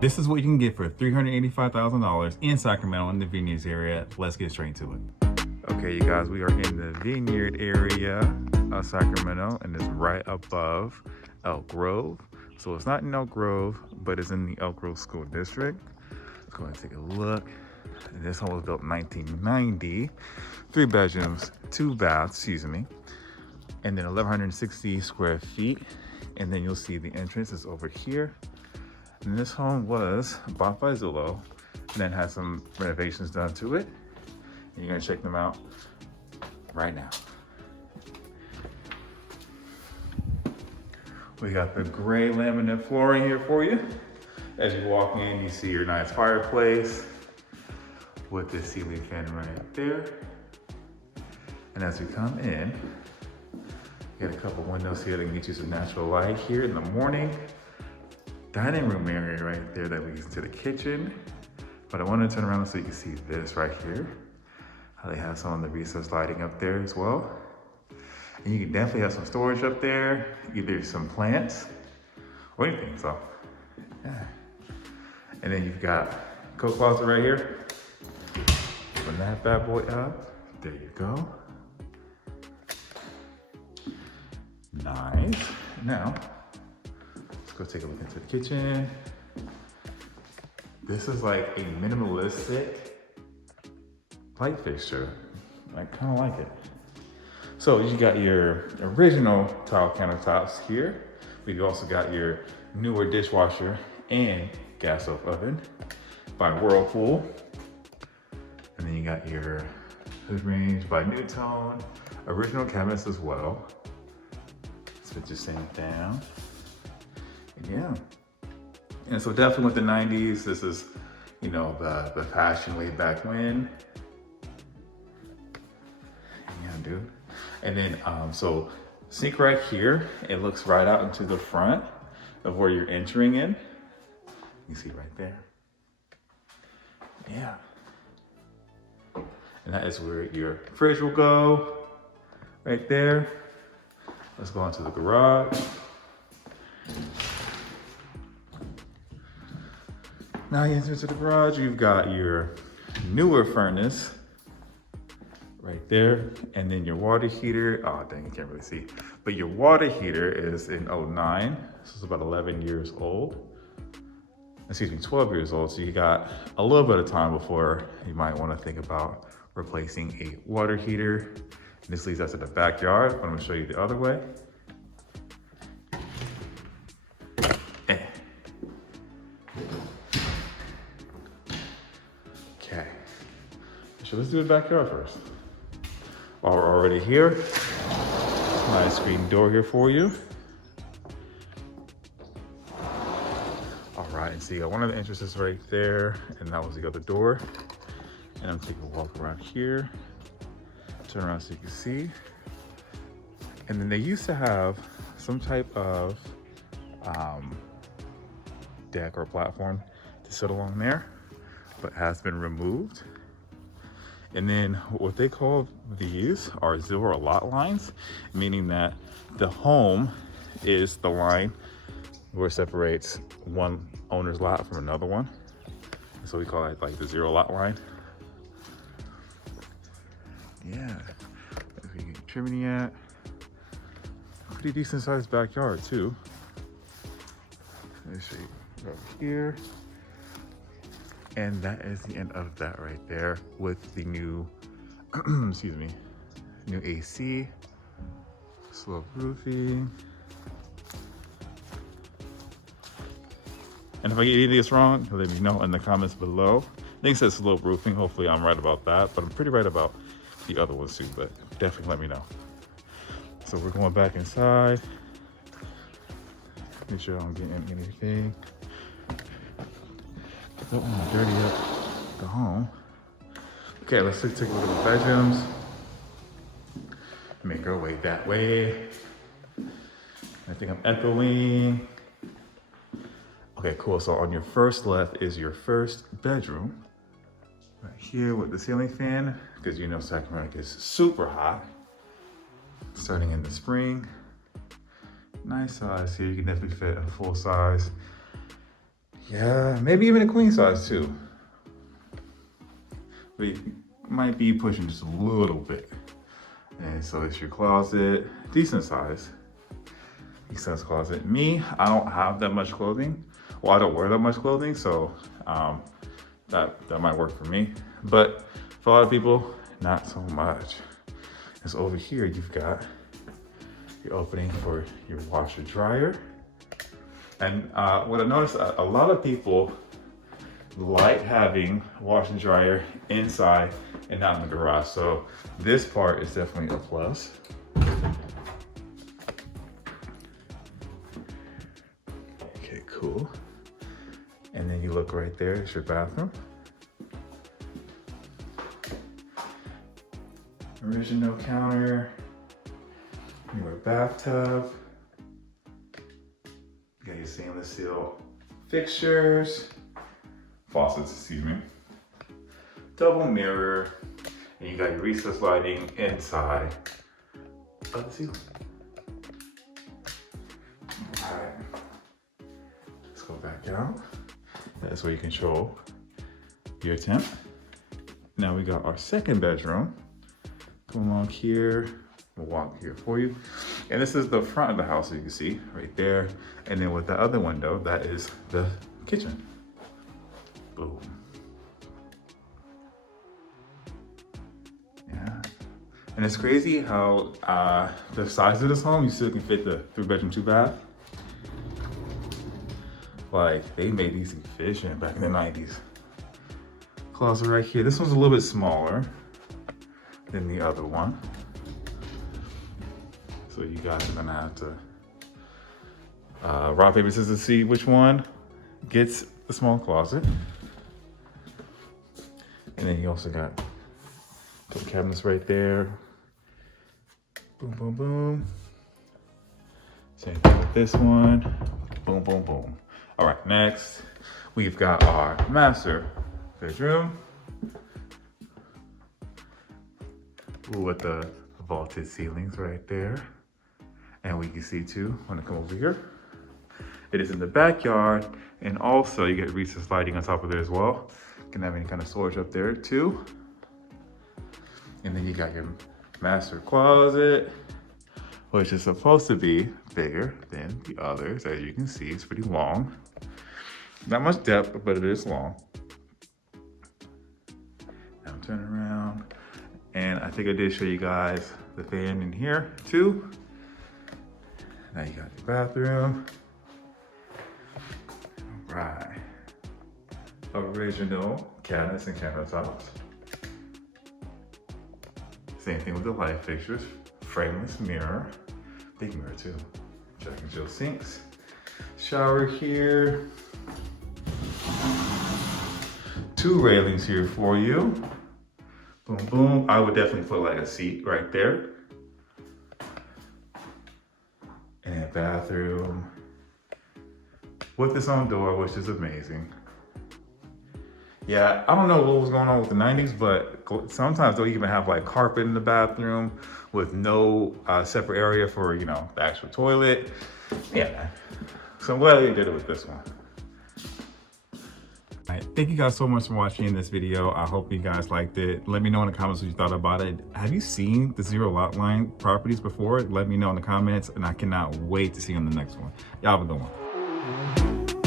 This is what you can get for $385,000 in Sacramento in the Vineyards area. Let's get straight to it. Okay, you guys, we are in the Vineyard area of Sacramento, and it's right above Elk Grove. So it's not in Elk Grove, but it's in the Elk Grove School District. Let's go ahead and take a look. And this home was built in 1990. 3 bedrooms, 2 baths, excuse me. And then 1,160 square feet. And then you'll see the entrance is over here. And this home was bought by Zillow and then had some renovations done to it. And you're gonna check them out right now. We got the gray laminate flooring here for you. As you walk in, you see your nice fireplace with the ceiling fan right there. And as we come in, you got a couple windows here that can get you some natural light here in the morning. Dining room area right there that leads to the kitchen. But I want to turn around so you can see this right here. How they have some of the recessed lighting up there as well. And you can definitely have some storage up there, either some plants or anything, so yeah. And then you've got coat closet right here. Open that bad boy up. There you go. Nice. Now, let's go take a look into the kitchen. This is like a minimalistic light fixture. I kind of like it. So you got your original tile countertops here. We've also got your newer dishwasher and gas stove oven by Whirlpool. And then you got your hood range by Newtone. Original cabinets as well. Let's put this thing down. Yeah. And so definitely with the 90s, this is, you know, the fashion way back when. Yeah, dude. And then, so sink right here, it looks right out into the front of where you're entering in. You see right there. Yeah. And that is where your fridge will go, right there. Let's go into the garage. Now you enter into the garage, you've got your newer furnace right there, and then your water heater. Oh dang, you can't really see. But your water heater is in '09, so it's about 11 years old. Excuse me, 12 years old. So you got a little bit of time before you might want to think about replacing a water heater. And this leads us to the backyard. I'm gonna show you the other way. Okay, so let's do the backyard first. While we're already here, nice screen door here for you. All right, and so you got one of the entrances right there, and that was the other door. And I'm taking a walk around here. Turn around so you can see. And then they used to have some type of deck or platform to sit along there, but has been removed. And then what they call these are zero lot lines, meaning that the home is the line where it separates one owner's lot from another one. So we call it like the zero lot line. Yeah, if you get chimney at, pretty decent sized backyard too. Let me show you over here. And that is the end of that right there with the new, excuse me, new AC, slope roofing. And if I get any of this wrong, let me know in the comments below. I think it says slope roofing. Hopefully I'm right about that, but I'm pretty right about the other ones too, but definitely let me know. So we're going back inside. Make sure I don't get anything. Don't want to dirty up the home. Okay, let's take a look at the bedrooms. Make our way that way. I think I'm echoing. Okay, cool. So on your first left is your first bedroom. Right here with the ceiling fan, because you know Sacramento gets super hot. Starting in the spring. Nice size here. You can definitely fit a full size Yeah, maybe even a queen size too. But you might be pushing just a little bit. And so it's your closet, decent size. Decent size closet. Me, I don't have that much clothing. Well, I don't wear that much clothing, so that might work for me. But for a lot of people, not so much. Because over here, you've got your opening for your washer dryer. And what I noticed, a lot of people like having washer and dryer inside and not in the garage. So this part is definitely a plus. Okay, cool. And then you look right there, it's your bathroom. Original counter, your bathtub. You got your stainless steel fixtures, faucets, excuse me. Double mirror, and you got your recessed lighting inside of the ceiling. All right, let's go back out. That's where you control your temp. Now we got our second bedroom. Go along here, we'll walk here for you. And this is the front of the house, as you can see, right there. And then with the other window, that is the kitchen. Boom. Yeah. And it's crazy how the size of this home, you still can fit the 3-bedroom, 2-bath. Like, they made these efficient back in the 90s. Closet right here. This one's a little bit smaller than the other one. So you guys are gonna have to rock, paper, scissors to see which one gets the small closet. And then you also got some cabinets right there. Boom, boom, boom. Same thing with this one. Boom, boom, boom. All right, next we've got our master bedroom. Ooh, with the vaulted ceilings right there. And we can see too, when I come over here, it is in the backyard. And also you get recessed lighting on top of there as well. You can have any kind of storage up there too. And then you got your master closet, which is supposed to be bigger than the others. As you can see, it's pretty long. Not much depth, but it is long. Now turn around. And I think I did show you guys the fan in here too. Now you got your bathroom. All right. Original cabinets and countertops. Same thing with the light fixtures. Frameless mirror. Big mirror too. Jack and Jill sinks. Shower here. 2 railings here for you. Boom, boom. I would definitely put like a seat right there. And bathroom with its own door, which is amazing. Yeah, I don't know what was going on with the 90s, but sometimes they'll even have like carpet in the bathroom with no separate area for, you know, the actual toilet. Yeah, so I'm glad they did it with this one. All right, thank you guys so much for watching this video. I hope you guys liked it. Let me know in the comments what you thought about it. Have you seen the zero lot line properties before? Let me know in the comments, and I cannot wait to see you on the next one. Y'all have a good one.